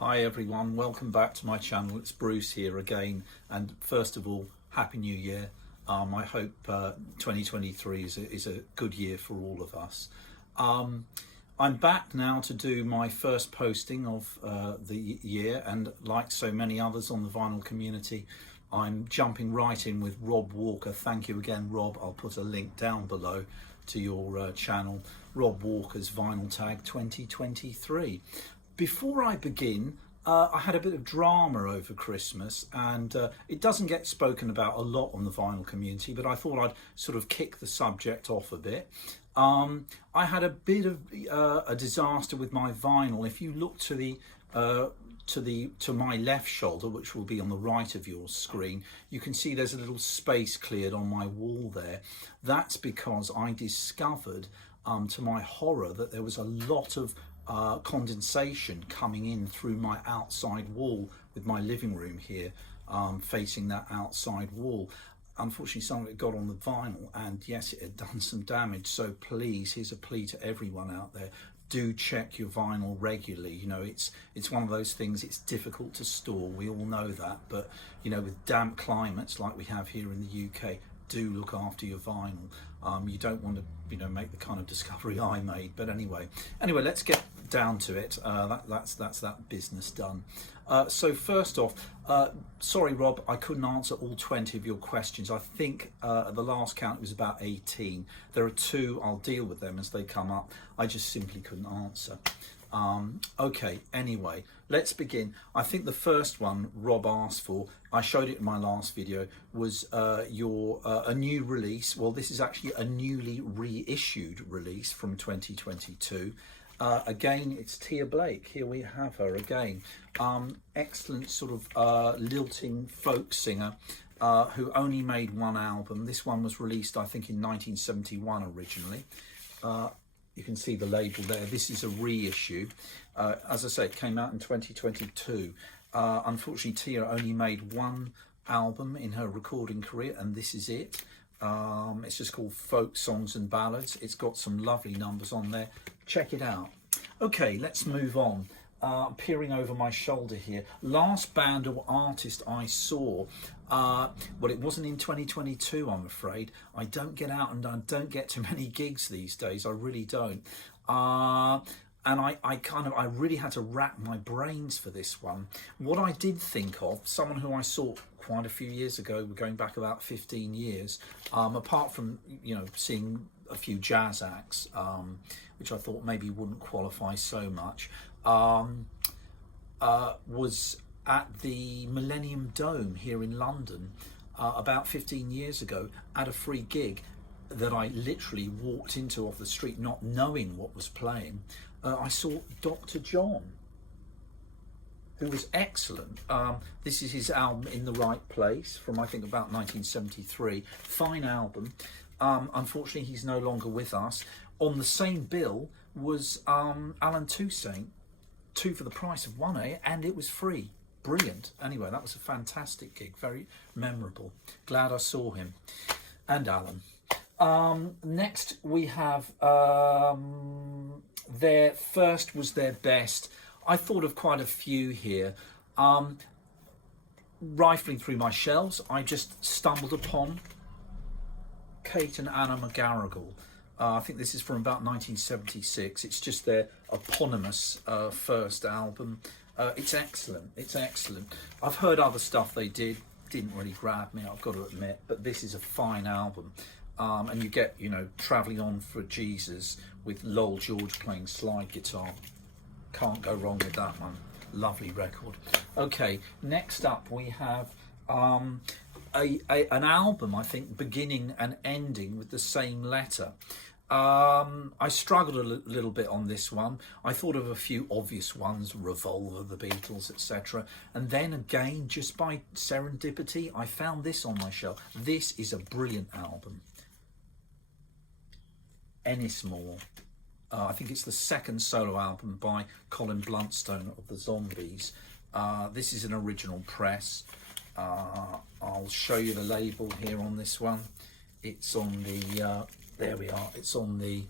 Hi everyone, welcome back to my channel. It's Bruce here again, and first of all, Happy New Year. I hope 2023 is a good year for all of us. I'm back now to do my first posting of the year, and like so many others on the vinyl community, I'm jumping right in with Rob Walker. Thank you again, Rob. I'll put a link down below to your channel, Rob Walker's Vinyl Tag 2023. Before I begin, I had a bit of drama over Christmas, and it doesn't get spoken about a lot on the vinyl community, but I thought I'd sort of kick the subject off a bit. I had a bit of a disaster with my vinyl. If you look to my left shoulder, which will be on the right of your screen, you can see there's a little space cleared on my wall there. That's because I discovered, to my horror, that there was a lot of condensation coming in through my outside wall with my living room here, facing that outside wall. Unfortunately, some of it got on the vinyl, and yes, it had done some damage. So please, here's a plea to everyone out there: do check your vinyl regularly. You know, it's one of those things, it's difficult to store, we all know that, but you know, with damp climates like we have here in the UK, do look after your vinyl. You don't want to, you know, make the kind of discovery I made. But anyway, let's get down to it. That's that business done. So first off, sorry Rob, I couldn't answer all 20 of your questions. I think at the last count it was about 18. There are two, I'll deal with them as they come up. I just simply couldn't answer. Okay, anyway, let's begin. I think the first one Rob asked for, I showed it in my last video, was a new release. Well, this is actually a newly reissued release from 2022. Again, it's Tia Blake. Here we have her again. Excellent sort of lilting folk singer who only made one album. This one was released, I think, in 1971 originally. You can see the label there. This is a reissue. As I say, it came out in 2022. Unfortunately, Tia only made one album in her recording career, and this is it. It's just called Folk Songs and Ballads. It's got some lovely numbers on there. Check it out. Okay, let's move on. Peering over my shoulder here, last band or artist I saw, well, it wasn't in 2022, I'm afraid. I don't get out and I don't get too many gigs these days, I really don't. And I really had to rack my brains for this one. What I did think of, someone who I saw quite a few years ago, we're going back about 15 years, apart from, you know, seeing a few jazz acts, which I thought maybe wouldn't qualify so much, was at the Millennium Dome here in London about 15 years ago at a free gig that I literally walked into off the street not knowing what was playing. I saw Dr. John, who was excellent. This is his album In the Right Place from, I think, about 1973. Fine album. Unfortunately, he's no longer with us. On the same bill was Alan Toussaint, 2 for the price of 1, and it was free. Brilliant. Anyway, that was a fantastic gig, very memorable. Glad I saw him and Alan. Next we have their first was their best. I thought of quite a few here. Rifling through my shelves, I just stumbled upon Kate and Anna McGarrigle. I think this is from about 1976. It's just their eponymous first album. It's excellent. It's excellent. I've heard other stuff they didn't really grab me, I've got to admit, but this is a fine album. And you get, you know, Travelling On for Jesus with Lowell George playing slide guitar. Can't go wrong with that one. Lovely record. Okay, next up we have an album, I think, beginning and ending with the same letter. I struggled a little bit on this one. I thought of a few obvious ones, Revolver, the Beatles, etc. And then again, just by serendipity, I found this on my shelf. This is a brilliant album. Ennismore. I think it's the second solo album by Colin Blunstone of the Zombies. This is an original press. I'll show you the label here on this one. It's on the, there we are, it's on the,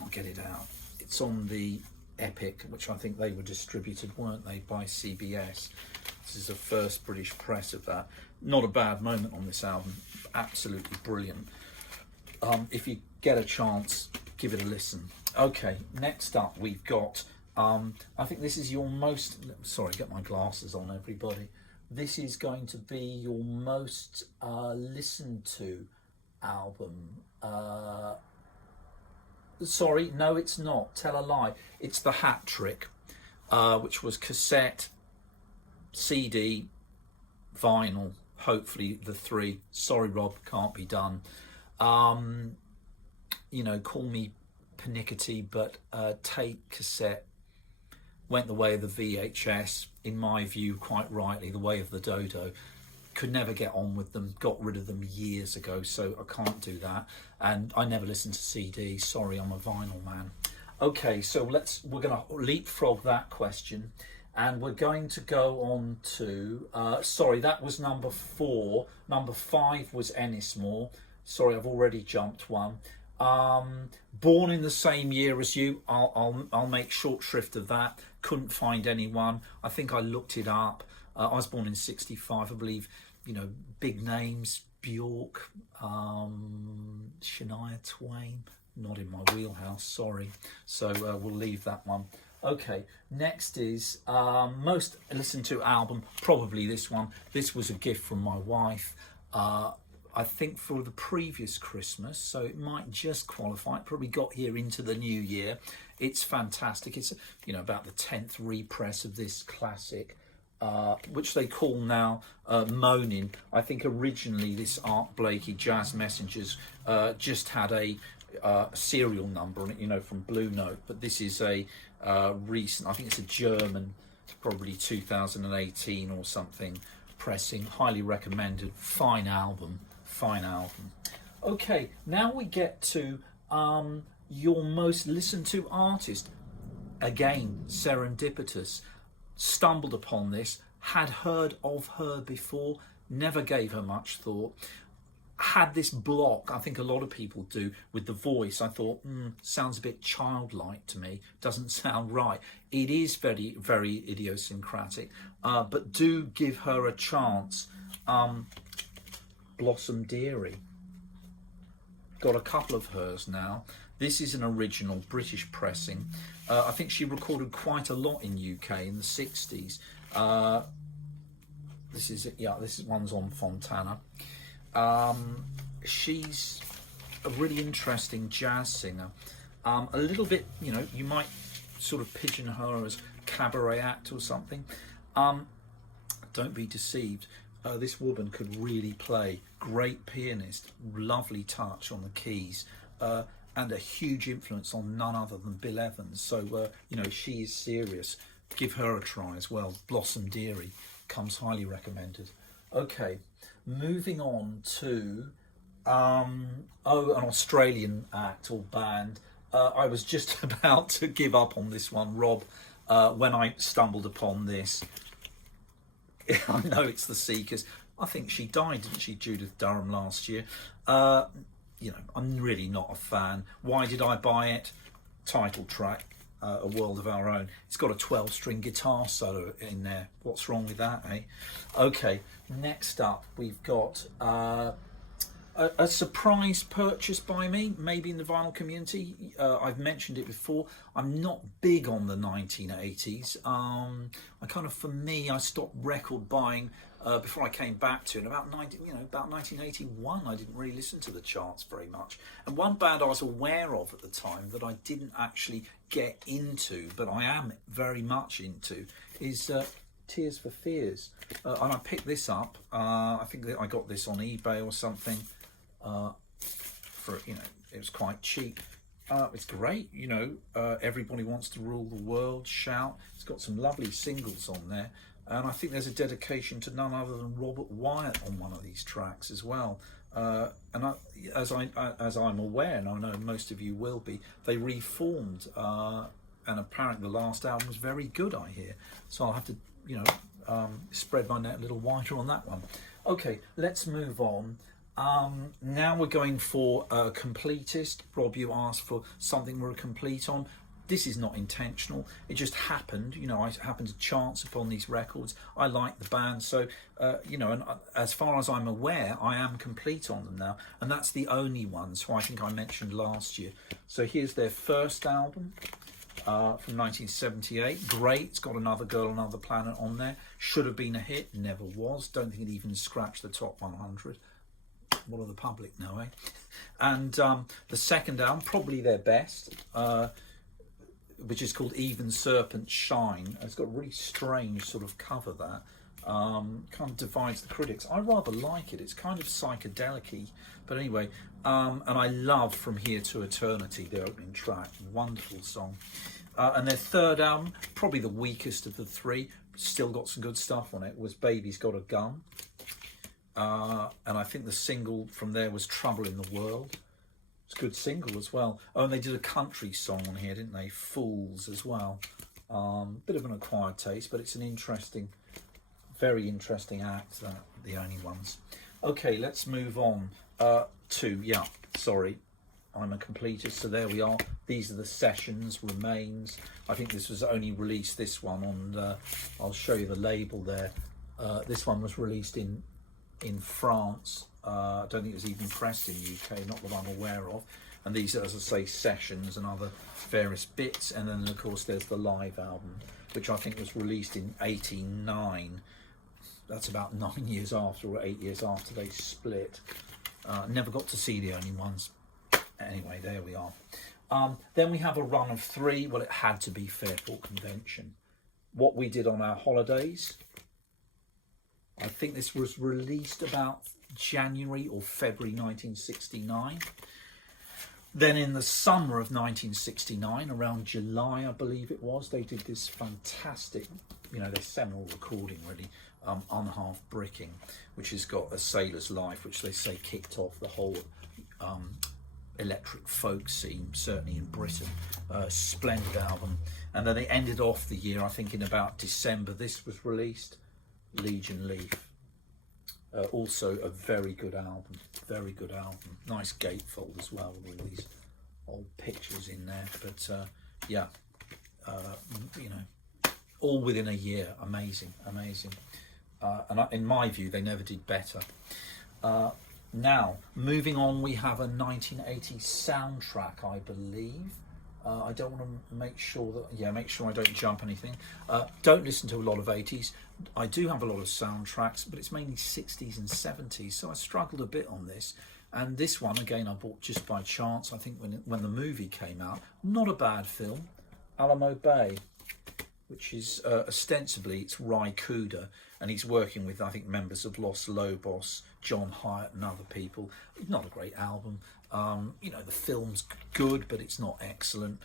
I'll get it out. It's on the Epic, which I think they were distributed, weren't they, by CBS. This is the first British press of that. Not a bad moment on this album, absolutely brilliant. If you get a chance, give it a listen. Okay, next up we've got, I think this is your most, sorry, get my glasses on everybody. This is going to be your most listened to album. Sorry, no it's not, tell a lie. It's the Hat Trick, which was cassette, CD, vinyl, hopefully the three. Sorry Rob, can't be done. You know, call me pernickety, but tape, cassette, went the way of the VHS, in my view, quite rightly, the way of the dodo. Could never get on with them, got rid of them years ago, so I can't do that. And I never listened to CD, sorry, I'm a vinyl man. Okay, so we're gonna leapfrog that question, and we're going to go on to, sorry, that was number 4. Number 5 was Ennismore. Sorry, I've already jumped one. Born in the same year as you, I'll make short shrift of that. Couldn't find anyone. I think I looked it up. I was born in 65, I believe. You know, big names, Bjork, Shania Twain, not in my wheelhouse, sorry. So we'll leave that one. Okay, next is most listened to album, probably this one. This was a gift from my wife. I think for the previous Christmas, so it might just qualify. It probably got here into the new year. It's fantastic. It's, you know, about the 10th repress of this classic, which they call now Moanin. I think originally this Art Blakey Jazz Messengers just had a serial number on it, you know, from Blue Note. But this is a recent, I think it's a German, probably 2018 or something, pressing. Highly recommended. Fine album. Fine album. Okay, now we get to your most listened to artist. Again, serendipitous. Stumbled upon this, had heard of her before, never gave her much thought. Had this block, I think a lot of people do, with the voice. I thought, sounds a bit childlike to me, doesn't sound right. It is very, very idiosyncratic, but do give her a chance. Blossom Dearie. Got a couple of hers now. This is an original British pressing. I think she recorded quite a lot in UK in the 60s. This one's on Fontana. She's a really interesting jazz singer. A little bit, you know, you might sort of pigeon her as cabaret act or something. Don't be deceived. This woman could really play. Great pianist, lovely touch on the keys, and a huge influence on none other than Bill Evans. So, you know, she is serious. Give her a try as well. Blossom Dearie comes highly recommended. Okay, moving on to an Australian act or band. I was just about to give up on this one, Rob, when I stumbled upon this. I know it's the Seekers. I think she died, didn't she, Judith Durham, last year? You know, I'm really not a fan. Why did I buy it? Title track, A World of Our Own. It's got a 12-string guitar solo in there. What's wrong with that, eh? Okay, next up we've got a surprise purchase by me, maybe in the vinyl community. I've mentioned it before. I'm not big on the 1980s. For me, I stopped record buying before I came back to it. About 1981, I didn't really listen to the charts very much. And one band I was aware of at the time that I didn't actually get into, but I am very much into, is Tears for Fears. And I picked this up. I think that I got this on eBay or something. It was quite cheap. It's great, you know. Everybody Wants to Rule the World, Shout. It's got some lovely singles on there, and I think there's a dedication to none other than Robert Wyatt on one of these tracks as well. As I'm aware, and I know most of you will be, they reformed, and apparently the last album was very good, I hear. So I'll have to, spread my net a little wider on that one. Okay, let's move on. Now we're going for a completist. Rob, you asked for something we're complete on. This is not intentional. It just happened. You know, I happened to chance upon these records. I like the band, so you know. And as far as I'm aware, I am complete on them now, and that's the only ones who I think I mentioned last year. So here's their first album from 1978. Great. It's got Another Girl, Another Planet on there. Should have been a hit. Never was. Don't think it even scratched the top 100. What do the public know, eh? And the second album, probably their best, which is called Even Serpents Shine. It's got a really strange sort of cover, that kind of divides the critics. I rather like it. It's kind of psychedelic-y, but anyway. And I love From Here to Eternity, the opening track. Wonderful song. And their third album, probably the weakest of the three, still got some good stuff on it, was Baby's Got a Gun. And I think the single from there was Trouble in the World. It's a good single as well. Oh, and they did a country song on here, didn't they? Fools as well. Bit of an acquired taste, but it's an interesting, very interesting act, the only ones. Okay, let's move on to, yeah, sorry, I'm a completist, so there we are. These are the Sessions, Remains. I think this was only released, this one, on, I'll show you the label there. This one was released in France. I don't think it was even pressed in the UK, not that I'm aware of. And these are, as I say, Sessions and other various bits. And then, of course, there's the live album, which I think was released in '89. That's about 9 years after, or 8 years after they split. Never got to see the only ones. Anyway, there we are. Then we have a run of three. Well, it had to be Fairport Convention. What We Did on Our Holidays. I think this was released about January or February 1969. Then in the summer of 1969, around July, I believe it was, they did this fantastic, you know, their seminal recording really, Unhalfbricking, which has got A Sailor's Life, which they say kicked off the whole electric folk scene, certainly in Britain. Splendid album. And then they ended off the year, I think in about December, this was released. Liege and Lief. Also a very good album, very good album. Nice gatefold as well with all these old pictures in there. But yeah, you know, all within a year. Amazing, amazing. And in my view, they never did better. Now, moving on, we have a 1980 soundtrack, I believe. I don't want to make sure I don't jump anything. Don't listen to a lot of 80s. I do have a lot of soundtracks, but it's mainly 60s and 70s, so I struggled a bit on this. And this one, again, I bought just by chance, I think when the movie came out. Not a bad film. Alamo Bay, which is ostensibly, it's Ry Cooder, and he's working with, I think, members of Los Lobos, John Hyatt and other people. Not a great album. You know, the film's good, but it's not excellent.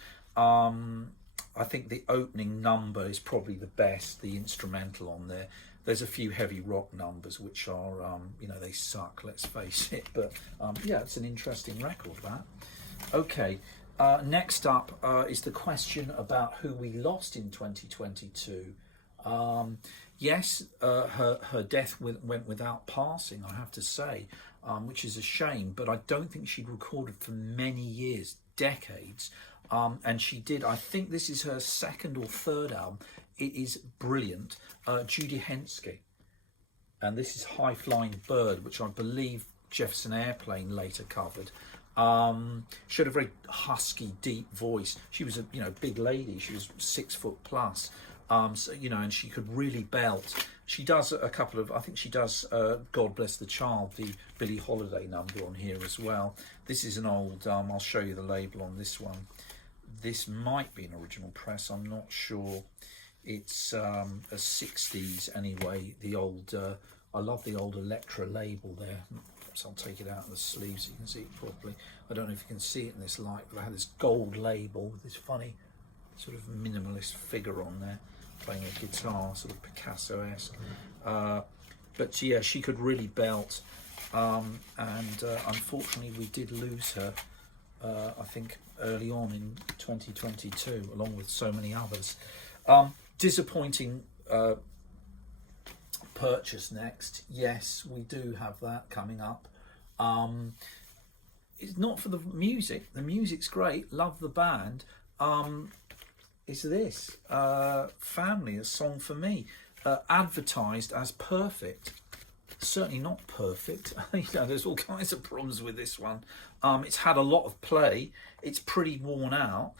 I think the opening number is probably the best, the instrumental on there. There's a few heavy rock numbers which are, you know, they suck, let's face it. But yeah, it's an interesting record, that. Okay, next up is the question about who we lost in 2022. Yes, her death went without passing, I have to say, which is a shame, but I don't think she'd recorded for many years, decades. And she did, I think this is her second or third album. It is brilliant. Judy Hensley. And this is High Flying Bird, which I believe Jefferson Airplane later covered. She had a very husky, deep voice. She was a, you know, big lady. She was 6 foot plus. So, you know, and she could really belt. She does a couple of, I think she does God Bless the Child, the Billie Holiday number on here as well. This is an old, I'll show you the label on this one. This might be an original press, I'm not sure. It's a 60s anyway, the old, I love the old Electra label there. Perhaps I'll take it out of the sleeve so you can see it properly. I don't know if you can see it in this light, but I had this gold label with this funny sort of minimalist figure on there, playing a guitar, sort of Picasso-esque. But yeah, she could really belt, and unfortunately we did lose her, I think early on in 2022, along with so many others. Disappointing purchase next. Yes, we do have that coming up. It's not for the music. The music's great, love the band. is this. Family, A Song for Me. Advertised as perfect. Certainly not perfect. There's all kinds of problems with this one. It's had a lot of play. It's pretty worn out.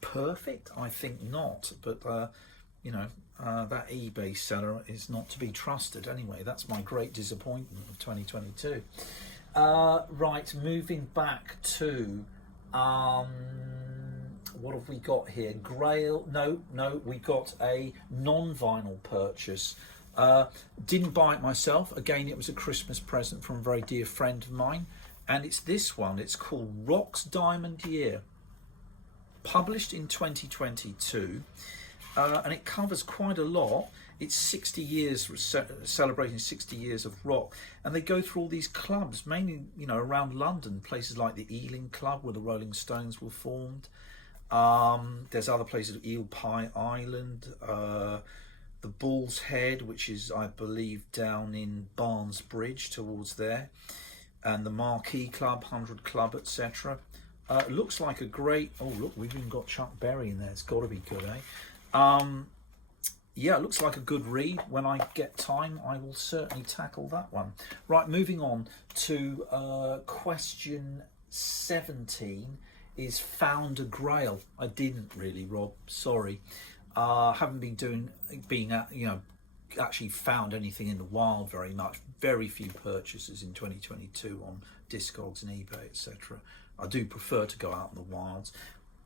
Perfect? I think not. But, that eBay seller is not to be trusted. Anyway, that's my great disappointment of 2022. Right, moving back to... what have we got here? Grail? No, we got a non-vinyl purchase. Didn't buy it myself. Again, it was a Christmas present from a very dear friend of mine. And it's this one. It's called Rock's Diamond Year. Published in 2022. And it covers quite a lot. It's 60 years, celebrating 60 years of rock. And they go through all these clubs, mainly, around London. Places like the Ealing Club, where the Rolling Stones were formed. There's other places, Eel Pie Island, the Bull's Head, which is, I believe, down in Barnes Bridge towards there, and the Marquee Club, 100 Club, etc. Looks like a great... Oh, look, we've even got Chuck Berry in there. It's got to be good, eh? Yeah, it looks like a good read. When I get time, I will certainly tackle that one. Right, moving on to question 17 is Found a Grail. I didn't really, Rob. Sorry. Haven't actually found anything in the wild very much. Very few purchases in 2022 on Discogs and eBay, etc. I do prefer to go out in the wilds.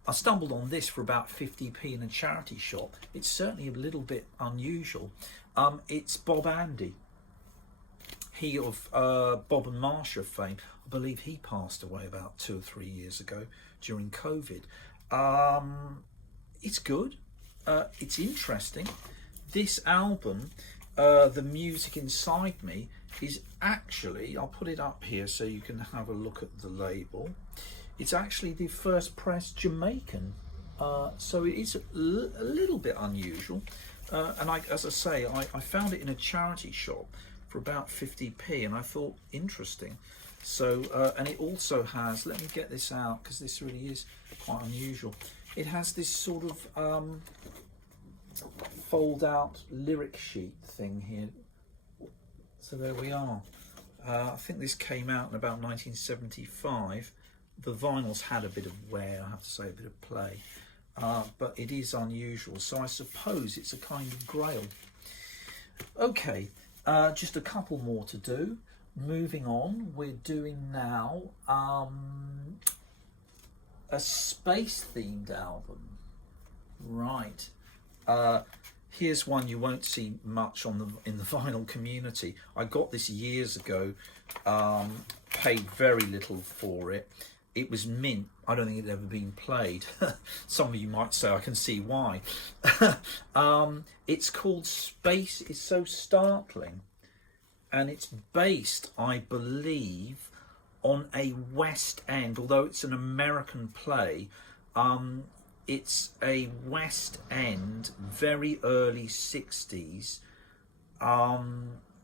I stumbled on this for about 50p in a charity shop. It's certainly a little bit unusual. It's Bob Andy. He of Bob and Marsha fame. I believe he passed away about 2 or 3 years ago during COVID. It's good. It's interesting. This album, The Music Inside Me, is actually, I'll put it up here so you can have a look at the label. It's actually the first press Jamaican, so it is a little bit unusual. And as I say, I found it in a charity shop for about 50p, and I thought interesting. So, and it also has, let me get this out because this really is quite unusual. It has this sort of fold out lyric sheet thing here. So there we are. I think this came out in about 1975. The vinyl's had a bit of wear, I have to say, a bit of play, but it is unusual, so I suppose it's a kind of grail. Okay, just a couple more to do. Moving on, we're doing now a space-themed album. Right. Here's one you won't see much in the vinyl community. I got this years ago, paid very little for it. It was mint. I don't think it had ever been played. Some of you might say I can see why. It's called Space Is So Startling. And it's based, I believe, on a West End, although it's an American play. It's a West End, very early 60s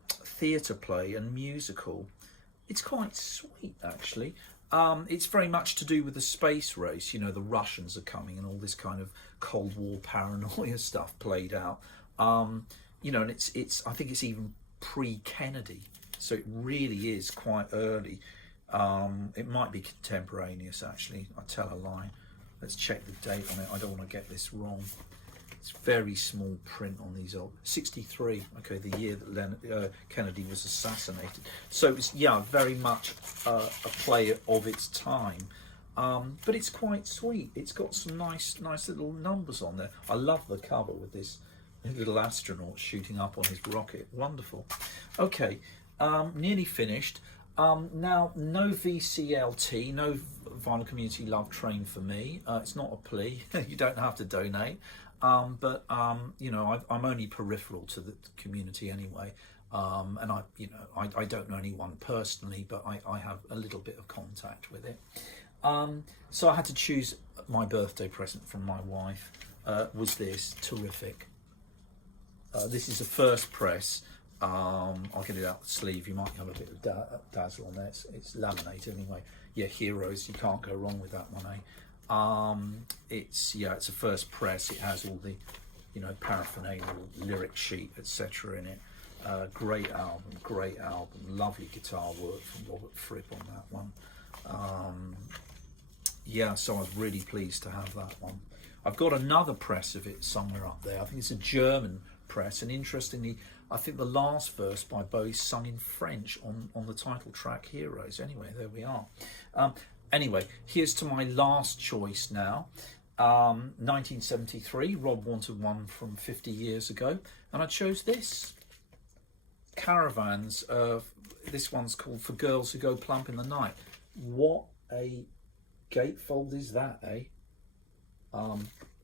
theatre play and musical. It's quite sweet, actually. It's very much to do with the space race. The Russians are coming and all this kind of Cold War paranoia stuff played out. And it's I think it's even pre-Kennedy, so it really is quite early. It might be contemporaneous, actually. I tell a lie. Let's check the date on it. I don't want to get this wrong. It's very small print on these old. 63. Okay, the year that Kennedy was assassinated. So it's very much a play of its time. But it's quite sweet. It's got some nice little numbers on there. I love the cover with this little astronaut shooting up on his rocket. Wonderful. Okay, nearly finished. Now, no VCLT, no Vinyl Community Love Train for me. It's not a plea. You don't have to donate. But I'm only peripheral to the community anyway. And I don't know anyone personally, but I have a little bit of contact with it. So I had to choose my birthday present from my wife. Was this terrific? This is a first press. I'll get it out the sleeve. You might have a bit of dazzle on there. It's laminate anyway. Yeah, Heroes. You can't go wrong with that one, eh? It's a first press. It has all the, you know, paraphernalia, lyric sheet, etc. in it. Great album, lovely guitar work from Robert Fripp on that one. So I was really pleased to have that one. I've got another press of it somewhere up there. I think it's a German press, and interestingly, I think the last verse by Bowie sung in French on the title track Heroes. Anyway, there we are. Anyway, here's to my last choice now. 1973, Rob wanted one from 50 years ago, and I chose this. Caravans. This one's called For Girls Who Go Plump in the Night. What a gatefold is that, eh?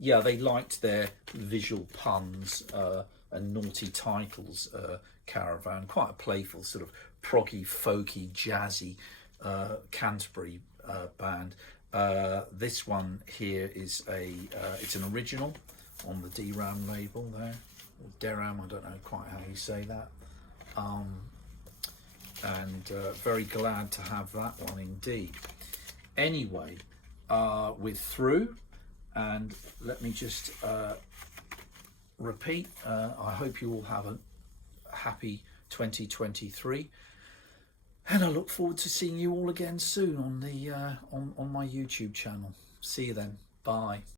They liked their visual puns and naughty titles. Caravan, quite a playful sort of proggy, folky, jazzy Canterbury band. This one here is it's an original on the DRAM label there, or DRAM, I don't know quite how you say that. Very glad to have that one indeed. Anyway, we're through, and let me just repeat. I hope you all have a happy 2023, and I look forward to seeing you all again soon on the on my YouTube channel. See you then. Bye.